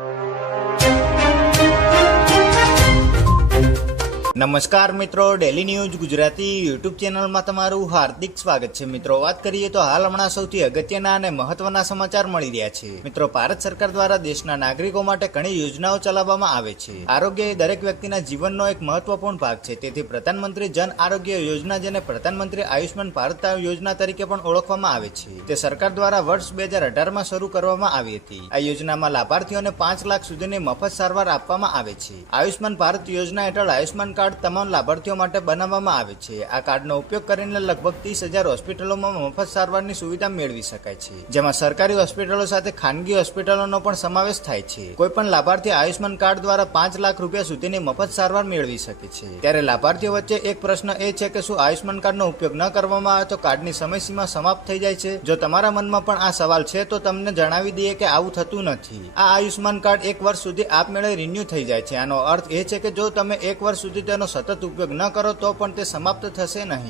you. નમસ્કાર મિત્રો daily news Gujarati YouTube ચેનલમાં તમારું હાર્દિક સ્વાગત છે. મિત્રો, વાત કરીએ તો હાલ હમણાં સૌથી અગત્યના અને મહત્વના સમાચાર મળી રહ્યા છે. મિત્રો, ભારત સરકાર દ્વારા દેશના નાગરિકો માટે ઘણી યોજનાઓ ચલાવવામાં આવે છે. આરોગ્ય એ દરેક વ્યક્તિના જીવનનો એક મહત્વપૂર્ણ ભાગ છે. તેથી પ્રધાનમંત્રી જન આરોગ્ય યોજના, જેને પ્રધાનમંત્રી આયુષ્માન ભારત યોજના તરીકે પણ ઓળખવામાં આવે છે, તે સરકાર દ્વારા વર્ષ બે હજાર અઢારમાં શરૂ કરવામાં આવી હતી. આ યોજનામાં લાભાર્થીઓને પાંચ લાખ સુધીની મફત સારવાર આપવામાં આવે છે. આયુષ્માન ભારત યોજના હેઠળ આયુષ્માન કાર્ડ તમામ લાભાર્થીઓ માટે બનાવવામાં આવે છે. આ કાર્ડનો ઉપયોગ કરીને લગભગ ત્રીસ હજાર હોસ્પિટલોમાં મફત સારવારની સુવિધા મેળવી શકાય છે. જેમાં સરકારી હોસ્પિટલો સાથે ખાનગી હોસ્પિટલોનો પણ સમાવેશ થાય છે. કોઈ પણ લાભાર્થી આયુષ્માન કાર્ડ દ્વારા પાંચ લાખ રૂપિયા સુધીની મફત સારવાર મેળવી શકે છે. ત્યારે લાભાર્થીઓ વચ્ચે એક પ્રશ્ન એ છે કે શું આયુષ્માન કાર્ડનો ઉપયોગ ન કરવામાં આવે તો કાર્ડની સમયસીમા સમાપ્ત થઈ જાય છે? જો તમારા મનમાં પણ આ સવાલ છે, તો તમને જણાવી દઈએ કે આવું થતું નથી. આ આયુષ્માન કાર્ડ એક વર્ષ સુધી આપમેળે રિન્યુ થઈ જાય છે. આનો અર્થ એ છે કે જો તમે એક વર્ષ સુધી તેનો સતત ઉપયોગ ન કરો તો પણ તે સમાપ્ત થશે નહીં.